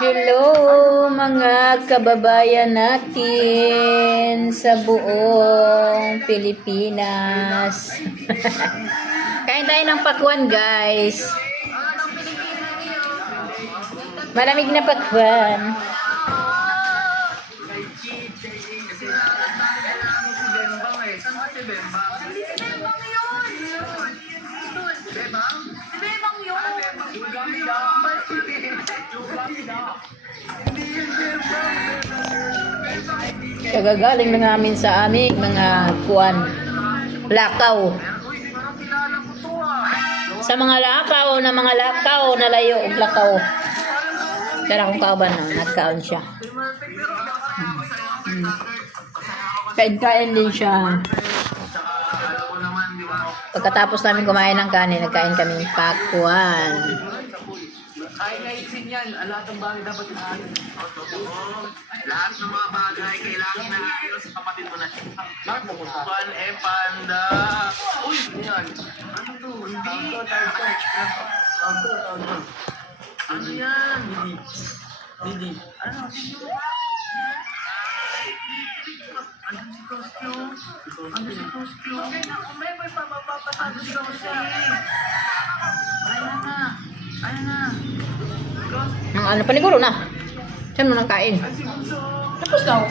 Hello mga kababayan natin sa buong Pilipinas. Kain tayo ng pakwan, guys. Malamig na pakwan. Kagagaling na namin sa aming mga kuwan, lakaw. Sa mga lakaw na layo og lakaw. Pero kung kauban na nagkaon siya. Kain-kain din siya. Pagkatapos namin kumain ng kanin, nagkain kami ng pakwan. Kain yan. Lahat ng bagay dapat inaayos. Lahat ng mga bagay kailangan inaayos. Kapatid mo na siya. Lahat mo punta. Pan e panda. Uy! Yan. Ano to? Hindi. Ano yan? Didi. Ano? Ano si costume? Ano si costume? May papapapatalo si costume. Ayun na. Ayun na. Ano, paniguro na. Saan mo nang kain? Ay, si Bunso. Tapos na ako.